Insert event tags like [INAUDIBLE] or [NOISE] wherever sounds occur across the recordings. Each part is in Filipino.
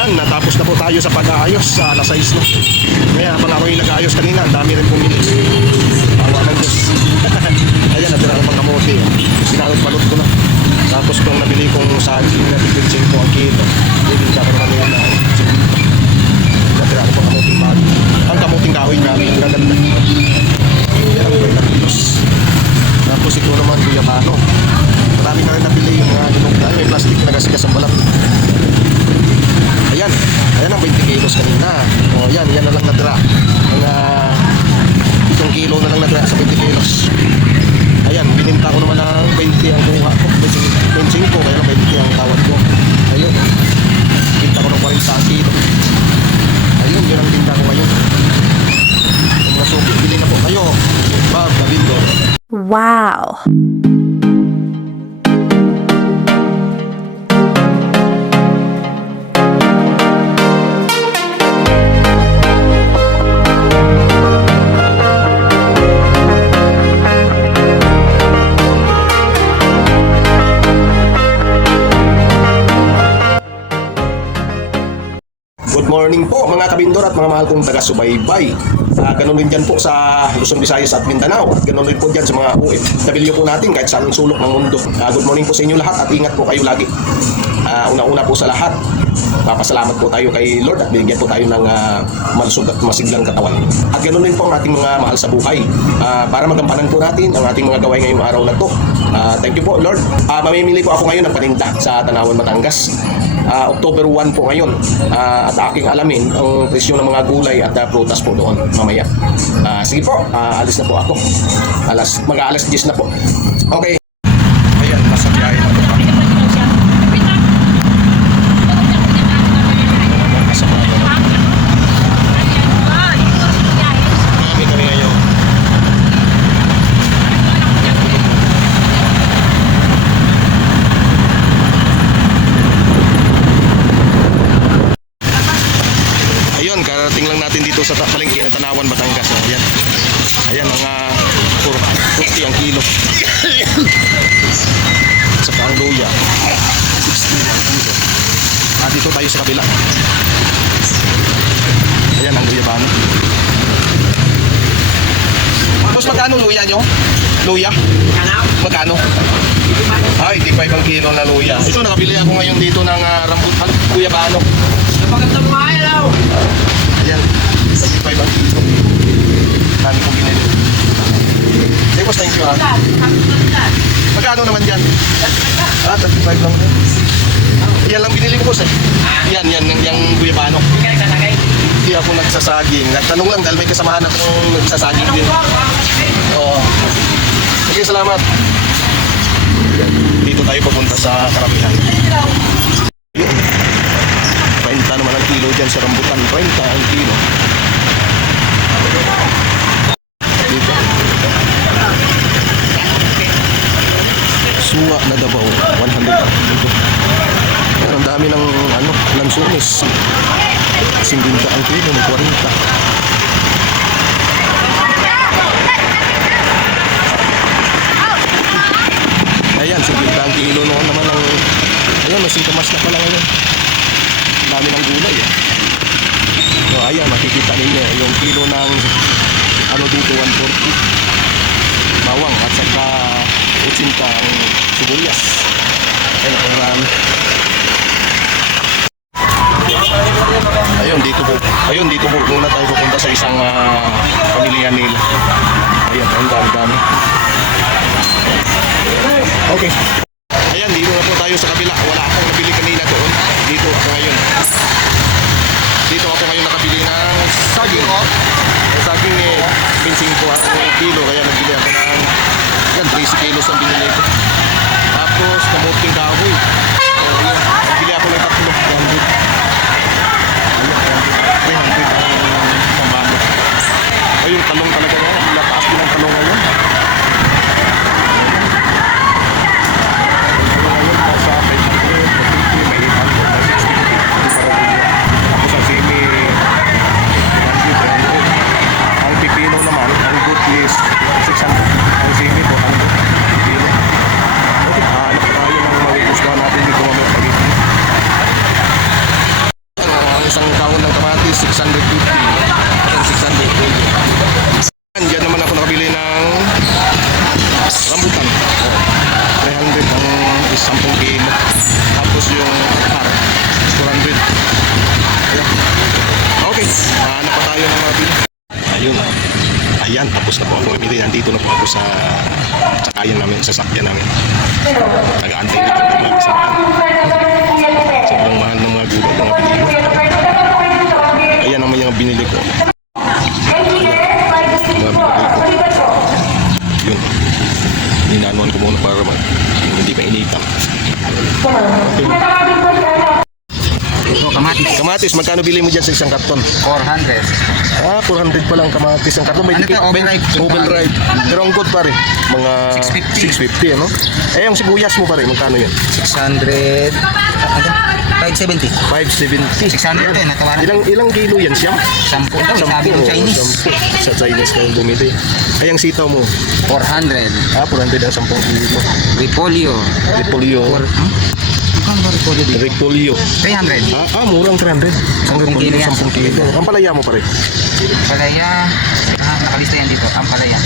Ayan, natapos na po tayo sa pag-aayos sa alas 6 na. Kaya habang ako yung nag-aayos kanina, ang dami rin pumili. Awa ng Diyos. [LAUGHS] Ayan, natira ko pang kamote. Sinalot-balot ko na. Tapos kung nabili kong saging na 15 ang kilo, bibili ka ko naman yun na natira ko pang kamuting bago. Ang kamuting kahoy namin, ang gaganda. Yan ang 20 kilos. Tapos ito naman, Kuya Mano. Marami na rin nabili yung mga dinugdaan. May plastic na nagasigas ang balat. Ayan. Ayan ang 20 kilos kanina. O yan, yan na lang natira. Mga isang kilo na lang natira sa 20 kilos. Ayan, bininta ko naman ng 20 ang kuha ko. 25, kaya lang 20 ang tawad ko. Ayun. Binta ko ng 40 ang kilo. Ayun, yun ang binta ko ngayon. Kung nasuki, bili na po kayo. Bob. Wow. Kabindor at mga mahal kong taga-subaybay. Uh, ganun din dyan po sa Luzon, Visayas at Mindanao. At ganun din po dyan sa mga OFW po natin kahit saan sulok ng mundo. Ah, good morning po sa inyo lahat at ingat po kayo lagi. Ah, una-una po sa lahat, papasalamat po tayo kay Lord at binigyan po tayo ng ah, malusog at masiglang katawan. At ganun din po ang ating mga mahal sa buhay. Ah, para magampanan po natin ang ating mga gawain ngayong araw na to. Ah, thank you po Lord. Ah, mamimili po ako ngayon ng paninda sa Tanawan, Batangas. Ah, October 1 po ngayon Ah, at aking alamin ang presyo ng mga gulay at uh, prutas po doon mamaya. Ah, sige po, ah, alis na po ako. Alas, mag-aalas 10 na po. Okay. 250 ang kilo. At saka ang 60 ang kilo ah, dito tayo sa kabila. Ayan ang luya bano tapos magkano luya nyo? luya? magkano? ay, ah, 85 ang kilo na luya. Ito nakabili ako ngayon dito ng uh, rambutan. Kuya bano. Napagandang mahalaw ayan. 85 ang kilo. Say, boss, thank you ha. Magkano naman dyan? Ah, 35 lang din. Yan lang binili ko boss eh. Yan, yan, yan, yung guyabano. Hindi ako nagsasaging. Nagtanong lang dahil may kasamahan akong nagsasaging din. Oo. Sige, salamat. Dito tayo papunta sa karamihan. Yun. 20 naman ang kilo dyan sa rambutan. 20 ang kilo. Suwa na Davao. 100 ang kilo. Pero ang dami ng ano, lansunis. 50 ang kilo, may 40. Ayan, 50 ang kilo noon naman ang... Ayan, may singkamas na pala ngayon. Dami ng gulay eh. So, ayan, makikita ninyo yung kilo ng ano dito, 140. Bawang at saka 80 ang sibuyas. Ayan, ang marami. Ayun, dito po. Ayun, dito po muna tayo pupunta sa isang uh, pamilya nila. Ayan, ang dami-dami. Okay. Ayan, dito na po tayo sa kabila. Wala akong nabili kanina doon. Dito ako ngayon. Dito ako ngayon nakabili ng saging. Saging eh, 25 ko ang kilo. Kaya nabili 30 kilos sakayan namin, sa. Nag-aantay na mga sasakyan. Sobrang mahal ng mga gulay, mga bilihin. Ayan naman yung binili ko. Mga binili ko. Yun. Ninanuan ko muna para mag, hindi ka initam. Ito, kamatis. Kamatis, magkano bili mo dyan sa isang karton? 400. Ah, 400 pa lang kamatis ang karton. May Ano dikit, override? override. Pero ang good pare, mga 650. 650 ano? Eh, yung sibuyas mo pare, magkano yun? 600. Ano? 570. 570. 600 eh, natawaran. Ilang ilang kilo yan siya? Sampu daw, sabi ng Chinese. Sa Chinese kayong bumili. Ay, ang sitaw mo. 400. Ah, 400 ang 10 kilo. Repolyo. Repolyo. Hmm? Ba repolyo dito? Repolyo. 300. Ah, ah, murang 300. Ang 10 repolyo, kilo yan. 10 kilo. Ang palaya mo pare. Palaya. Ah, nakalista yan dito. Ang palaya.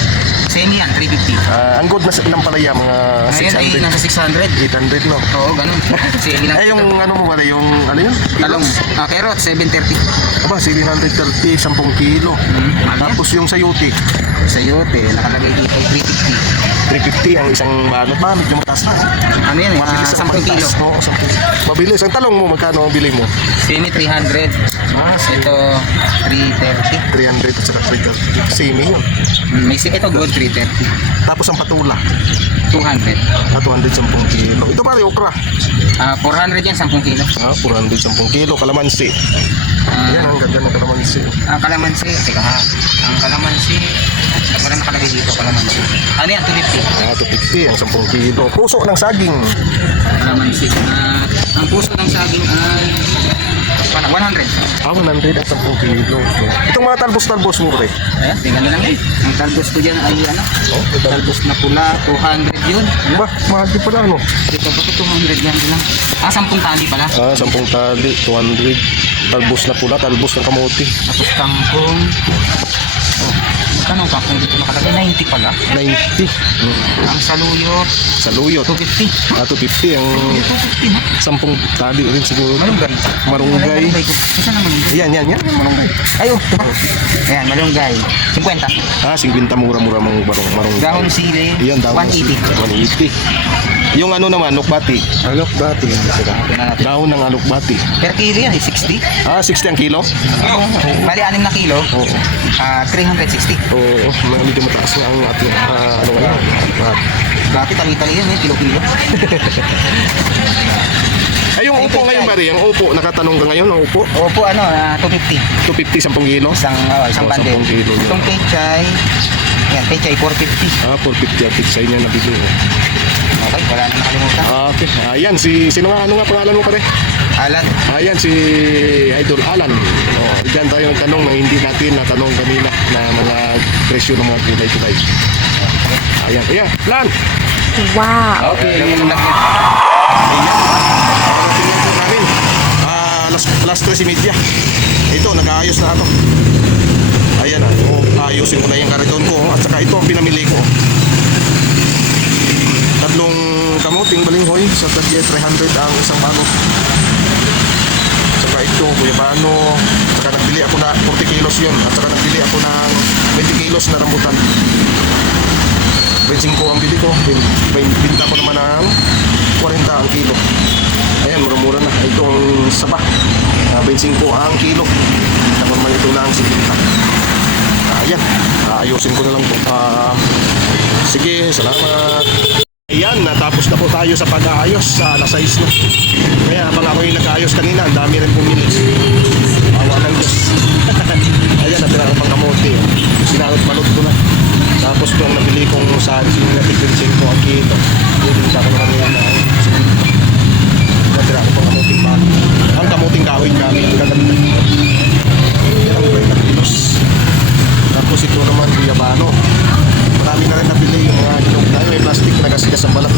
Semi yan, 350. Ah, ang good na ng palaya, mga Ngayon ay 600. nasa 600. 800 no? Oo, ganun. Semi lang. Eh, yung ano mo pare, yung ano yun? Talong. Ah, carrot, 730. Aba, 730, 10 kilo. Mahal yan. Tapos yung sayote, Sayote, nakalagay dito ay 350. 350 ang isang banot. Ba, medyo mataas na. Ano yan eh? Mabilis Ah, ang 10 kilo. Oo, 10 kilo. Mabilis. Ang talong mo, magkano ang bili mo? Semi 300. Ah, Ito 330. 300 at saka 330. Same yun. Mm, May si ito good 330. Tapos ang patula, 200. na 210 kilo. Ito pare, okra. Ah, 400 yan 10 kilo. Ah, 410 kilo. Kalamansi. Yan, Ah, ang ganda ng kalamansi. ang kalamansi, teka ha. Ang kalamansi, kalamansi. Ano yan? 250. Ah, 250 ang 10 kilo. Puso ng saging. Kalamansi. Ah, ang puso ng saging ay wala, 100. Ah, 100 at 10 kilo. Itong mga talbos-talbos mo, pre. Ayan, tingnan lang eh. Ang talbos ko dyan ay ano? Oh, Talbos na pula, 200 yun. Ba, mahal din pala, ano? Dito ba 200 yan lang. Ah, 10 tali pala. Ah, 10 tali, 200. Talbos na pula, talbos ng kamote. Tapos kangkong. Oh, magkano ang kangkong dito nakalagay? 90 pala. 90. Mm. Ang saluyot, Sa luyot. 250. Ah, 250 ang 250 na. 10 tali rin siguro. Malunggay. Marunggay. Isa na malunggay. Yan, yan, yan. Marunggay. Ay, oh. Ayan, malunggay. 50. Ah, 50 mura-mura mong barong marunggay. Dahon sili, Iyan, dahon 180. 180. Yung ano naman, na natin. Dahon ng alokbati. Per kilo yan, eh, 60. Ah, 60 ang kilo? Bali, 6 na kilo. Oo. Ah, 360. Oh, medyo mataas nga ang ating, ah, ano nga, ah. Dati tali-tali yan eh, kilo-kilo. [LAUGHS] Ay, yung upo ngayon, pare, yung upo, nakatanong ka ngayon, ang upo, Opo, ano, ah, 250. 250, 10 kilo. Isang, oh, isang Oh, bundle. 10 kilo. Itong pechay, yan, pechay, 450. Ah, 450 ang pizza niya nabili. Okay, wala na nakalimutan. Ah, okay. Ayan, si, sino nga, ano nga pangalan mo, pare? Alan, Ayan, si Idol Alan. Oh, diyan tayo nagtanong na hindi natin natanong kanina na mga presyo ng mga gulay-gulay. Ayan, ayan, Lan! Wow. okay, yung lang yun. Parating lang po namin. Ah, last, last 13 media. Ito, nag-aayos na ako. Ayan na, oh, ayusin ko na yung kariton ko. oh. At saka ito ang pinamili ko. Tatlong kamuting balinghoy sa tagye 300 ang isang balot. Saka ito, guyabano. Saka nagbili ako na 40 kilos yun. At saka nagbili ako ng 20 kilos na rambutan. 25 ang bili ko. Bin- bin- Binta ko naman ng 40 ang kilo. Ayan, mura-mura na. Ito ang saba. Uh, 25 ang kilo. Tapos man ito na ang 50. Ayan, ayusin ko na lang po. Ah, sige, salamat. Ayan, natapos na po tayo sa pag-aayos sa alas 6 na. Kaya habang ako yung nag-aayos kanina, ang dami rin pumili. Awa ng Diyos. [LAUGHS] Ayan, natira ko pang kamote. Sinalot-balot ko na. Tapos ito ang nabili kong sa na tigrinsin ko ang kilo. Yung sa ko na kanina na natira ko pang kamuting pa. Ang kamuting kahoy namin, gaganda. Yan ang 40 kilos. Tapos ito naman guyabano. Marami na rin nabili yung mga hinog na may plastic na gasigas ang balat.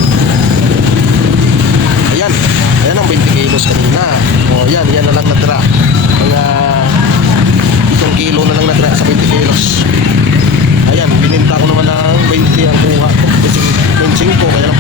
Ayan. Ayan ang 20 kilos kanina. O yan, yan na lang natira. Mga isang kilo na lang natira sa 20 kilos. Ayan, bininta ko naman ng 20 ang kuha ko. Kasi 25 kaya